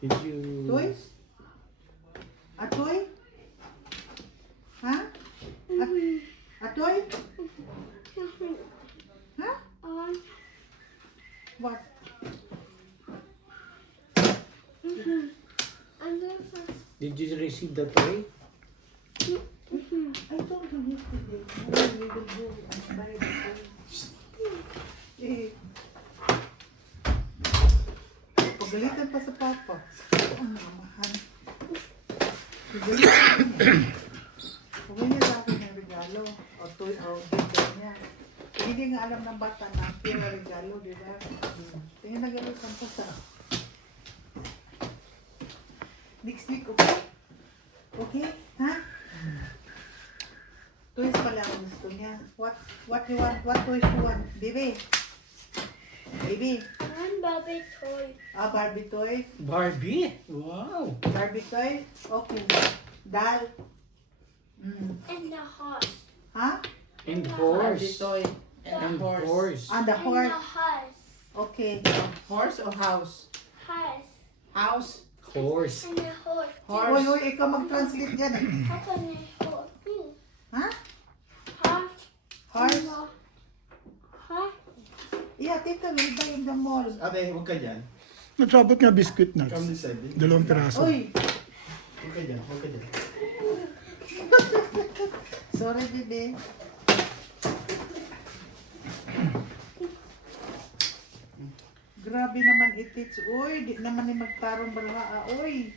Did you... Toys? A toy? Huh? A toy? Huh? What? Did you receive the toy? I told you yesterday. We will go and buy the toy. Eh. Pagalitan pa sa papa. Ang mamahan. Pagalitan. Pumili sa akin ng regalo. O toy, o gift niya. Hindi nga alam ng bata na pila regalo, di ba? Tingnan na galitan pa sa... Next week, okay? Okay? Ha? Toys pala ang gusto niya. What you want? What toys you want? Baby? Baby? One Barbie toy. Ah, Barbie toy? Barbie? Wow! Barbie toy? Okay. Doll? And the horse. Ha? And Barbie horse. toy. And And a horse. horse. Ah, the And horse. the horse. Okay. Horse o house? Horse. House. Horse. And the horse. Horse. Uy, uy, ikaw mag-translate yan eh. How can I horse? Ha? Horse. Horse? Horse. Yeah, tita, we'll buy in the mall. Ate, huwag ka dyan. Nagsabot nga biscuit nuts. Come this side. 2 piraso. Uy! Huwag ka dyan, huwag ka dyan. Sorry, baby. Grabe naman itits. Uy, di naman yung magtarong balha. Uy!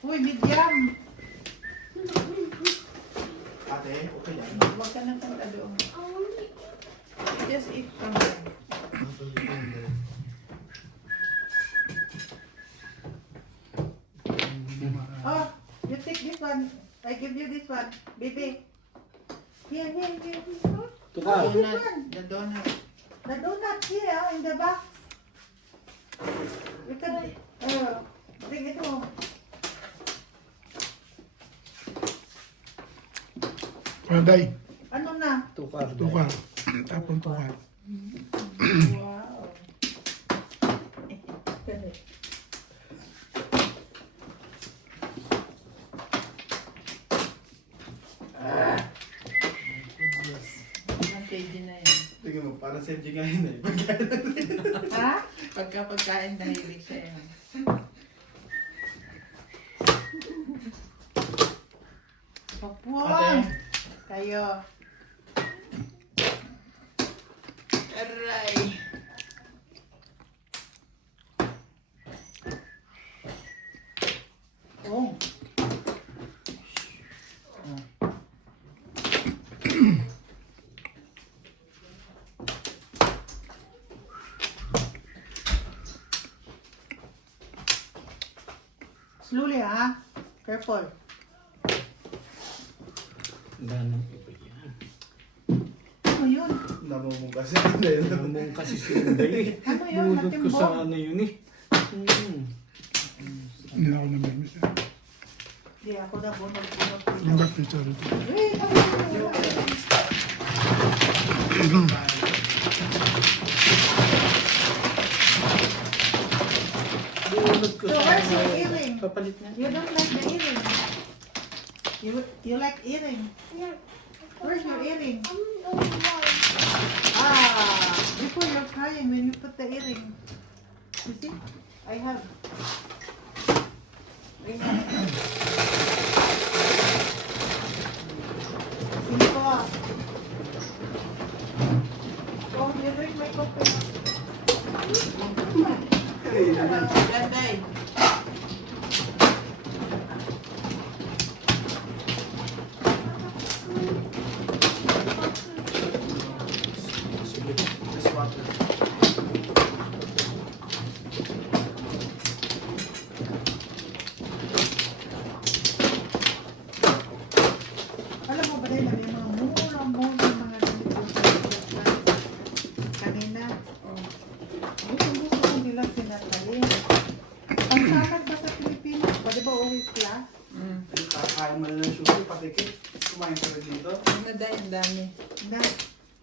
Uy, medium! Ate, huwag ka dyan. Huwag ka nang punta doon. Only. Just eat from there. Oh, you take this one. I give you this one. Baby. Here, here, here. Tukar. Donut. The donut. The donut here in the box. You can, bring it home. Ano, day? Ano na? Tukar. Tukar. Tapon tukar. Wow. Ilang kg na yan? Tingnan mo, parang sa MJ nga yun eh. Ha? Pagkain, nahilig siya yan. Papuan! Kayo. Aray. Oh. Slowly, ha? Careful. Ganun iba yan. Ano yun? Namumong kasi din. Namong kasi si Inday eh. Ano yun? Bunot ko Natimbong? sa ano yun eh. Hindi na ako namimiss. Hindi, ako na bunot-bunot. Yung back picture ito. Wait, ako na. Bunot ko So, sa where's your ano. earring? Papalit na. You don't like the earring. You like earring. Yeah. Where's your earring? I'm going Ah, before you're crying when you put the earring. You see? I have. Sino ko? Oh, you drink my coffee. Danday. Just water. Alam mo ba rin, may mga mura-mura mga ganito sa restaurant. Kanina, gusto ko nilang sinatayin. Ang salad ba sa Pilipinas? Pwede ba always class? Ay, kakain mo na ng sushi, patikit. Kumain ka rin dito. Ano dahil ang dami. Na,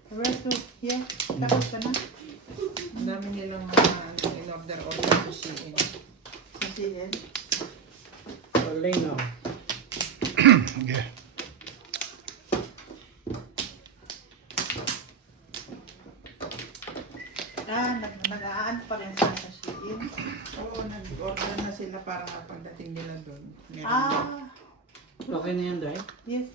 the rest of, yeah, tapos ka na. Ang dami nilang mga in-order sa Shein. Sa CN. Walay na. Okay. Ah, nag-aan pa rin sa CN. Oo, nag-order na sila para pagdating nila doon. Meron na. Ah, Okay na yan, Day? yes.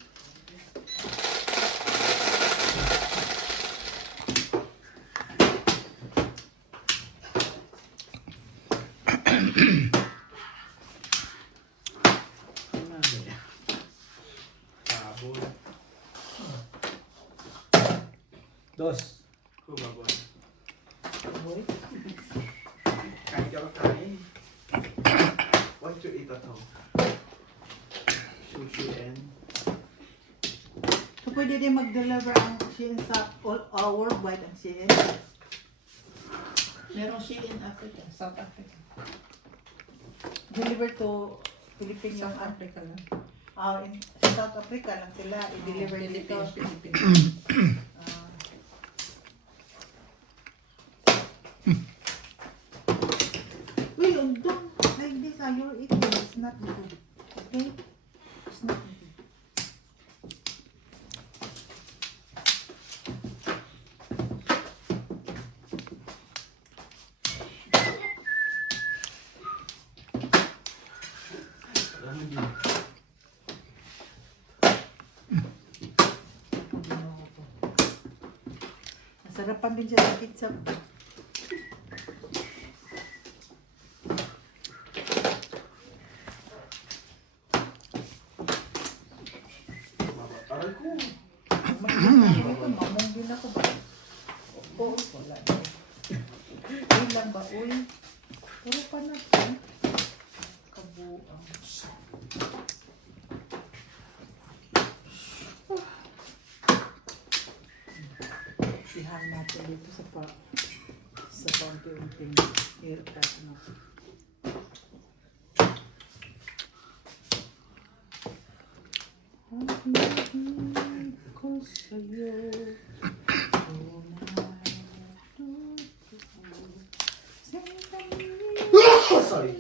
Ano na, Day? Sabon. Dos. Humaboy. Boy. Kain ka kain. What you eat at home? Sushi and... So, pwede din mag-deliver ang CN sa all worldwide ang CN. Meron Shein Africa, South Africa. Deliver to Philippines South yung Africa lang. in South Africa lang sila i-deliver dito. Philippines. Ah. Well, don't like this. You're eating. It's not good. Okay? It's not good. Masarapan din siya sa ketchup. Aray ko. Mamong din ako ba? Oo, wala na. Uy lang ba? Uy. Puro pa na ito. Kabuang. Sihan natin dito sa paunti-unting haircut na. Ang hihig ko sa'yo. Sorry.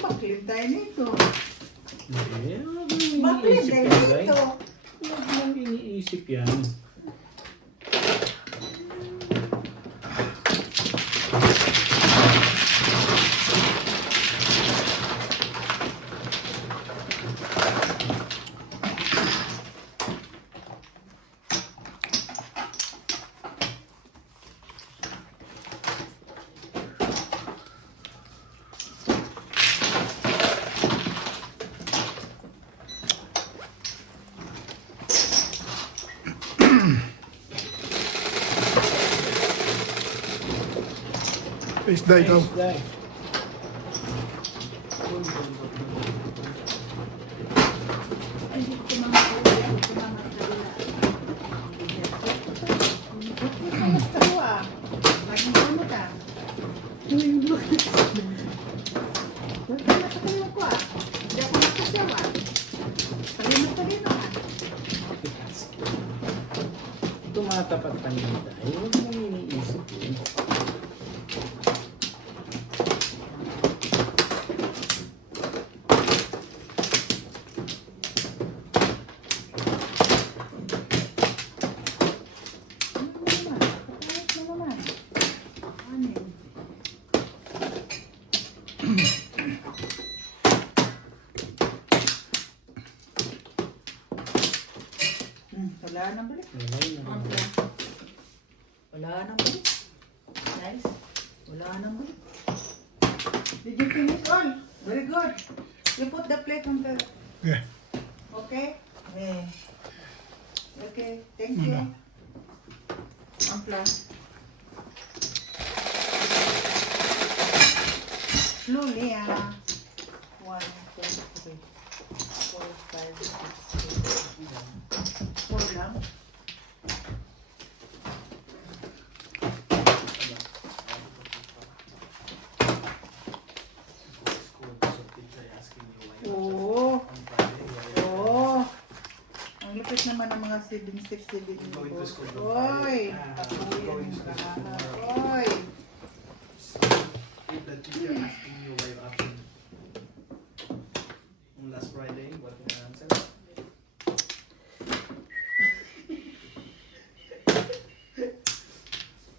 Bakit tayo nito? Hindi. Bakit Iniisip tayo yan, Day. nito? Huwag mong iniisip yan. Isda ikaw. Isda. Ay, hindi ko mamahuli. Hindi ko mamahuli. Ba't mo sa mas kaluwa? Laging ano ka? Huwag ka nakatayo ko ah. Hindi ako nakasawa. Talino-talino ah. Tumatapat ka nila dahil huwag mong iniisip yun. Wala nang balik. Wala na. Wala nang balik. Nice. Wala nang balik. Did you finish all? Very good. You put the plate on the... Yeah. Okay? Yeah. Okay, thank you. Ampla. Slowly, ah. 1, 2, 3, 4, 5, 6, 7, 8. 4 lang. Oo. Oo. Ang lupit naman ng mga siblings, siblings. Oy! Tapuyan ka. Oy! Last Friday, what was the answer?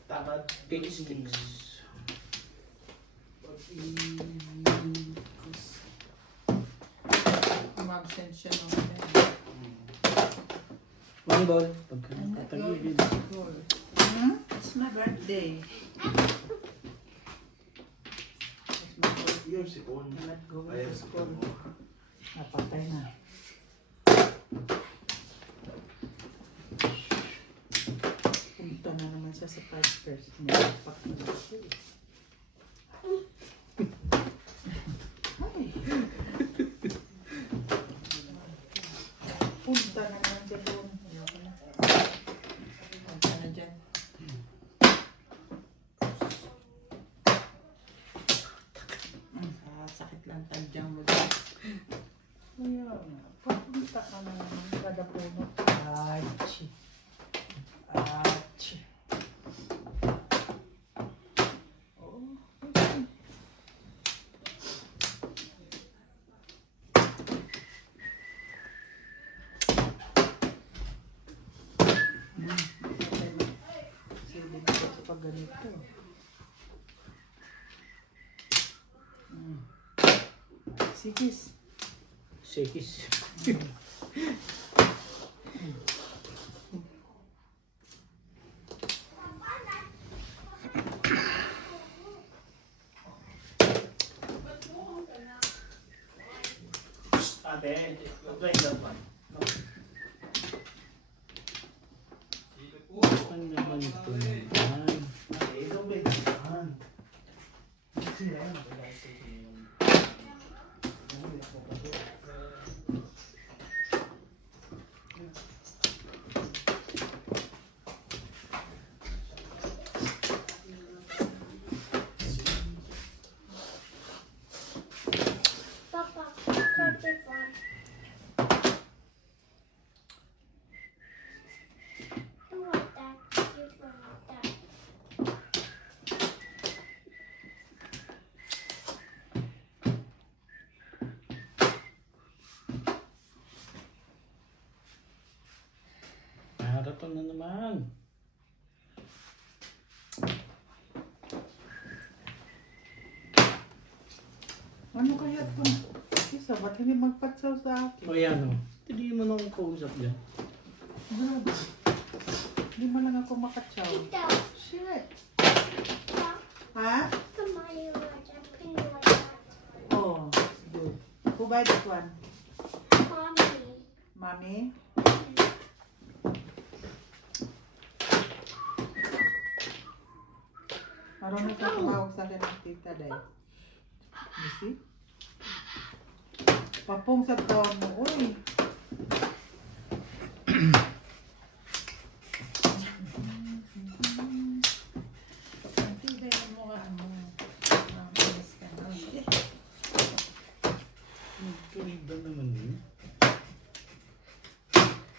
Tamad. Pig sticks. Umabsensya no. One ball. Pagka nakatagilid. Hmm? It's my birthday. Yun, si On. Let go of Ayaw the si school. On. Napatay na. Punta na naman siya sa Pipers. Nilipak na siya. Ay. Punta na naman siya doon. Ayoko na. Punta na dyan. Sakit lang tadyang mo dyan. Kaya nga, papunta ka na naman kada puno. Achi. Achi. Oh, okay. Silid ko sa pag ganito. Sigis. Sekis. Ate, playing that one. Ano naman ito naman? Ate, don't play that one. Papa, cut it one. You want that? You want that? Marathon na naman. Ano kaya ito? Isa, ba't hindi magpatsaw sa akin? O yan o. Hindi mo na akong kausap dyan. Grabe. Hindi mo lang ako makatsaw. Tita, Shit. Papa, Ha? come on, you want that? Can you want that? Oh, good. Who buy that one? Mommy. Mommy? Marunong ka tumawag sa akin ng tita dahil. You see? Papong sa tawag mo, uy. Pagkantibay ang mukha mo. Makakas ka na. Sige. Nagkaiba naman yun.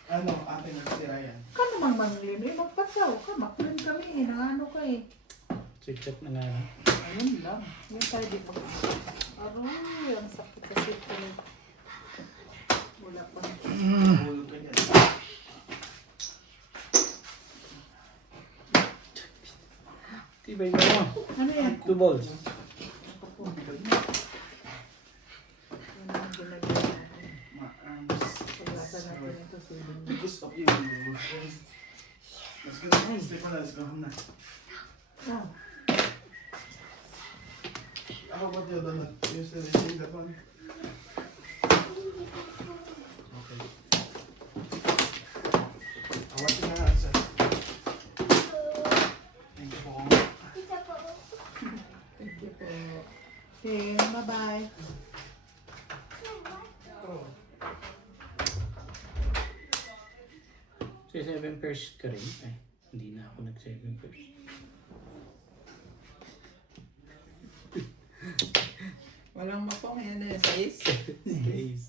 Ano, akin nagsira yan. Ka namang manglim, eh, magpasaw ka, maklim kami, eh, nangano ka eh. Check na nga. Ayun lang, yun tayo di pa. Aroy, ang sakit sa sipin. Wala pa. Hulog ka niyan. Tibay mo mo. Ano yan? 2 balls. Yun ang ginagawa natin. Paglasan natin ito, sulit. Because of you. Let's go. Stay pa na. Let's go na. Oh, How about the donut? You still eating that one? Okay. Awatin na nga, sir. Thank you po. thank you po. Okay, bye-bye. So 7 pairs ka rin. Ay, hindi na ako nag 7 pairs. Walang mapong yan eh. Size. Guys.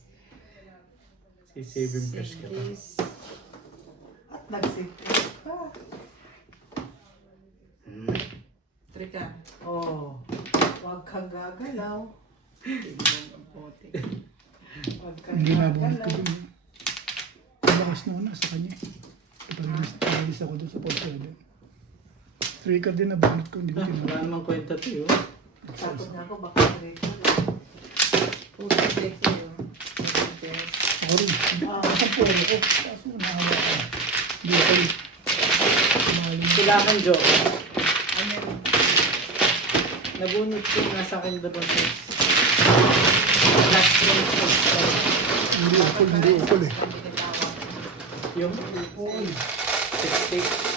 Si 7 pairs ka pa. Size. At nagsipis pa. Trika. Oh, huwag kang gagalaw. Tignan ang pote. Huwag kang Hindi nabunot ko gagalaw. dun. Ang lakas na una sa kanya. Pag-alis ako dun sa Port 7. 3 card din nabunot ko, hindi ko Ah, wala tinawag. namang kwenta to yun. Tapos nga ako, baka dito. Puto dito yun. Ako rin. Nakakasang po ako. Kaso nakahawa ka. Hindi ako rin. Mahaling. Kailangan, Jo. Ano yun? Nabunot ko nasa akin doon sa last round ko. Hindi ukol, hindi ukol eh. Yung 6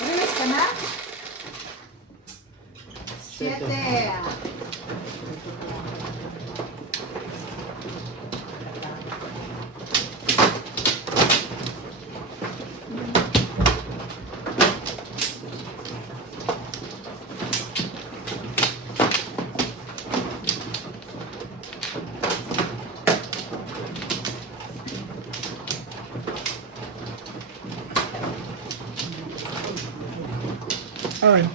Release ka na? 7. Alright.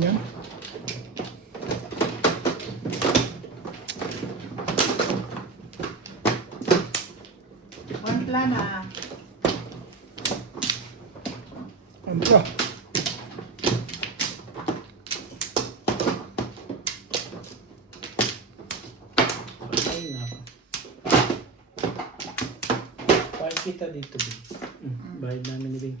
Yan. One plan ah. Ano ka? Patay na ako. Bakit kita dito, Bing? Bayad namin ni Bing.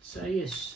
Sayes.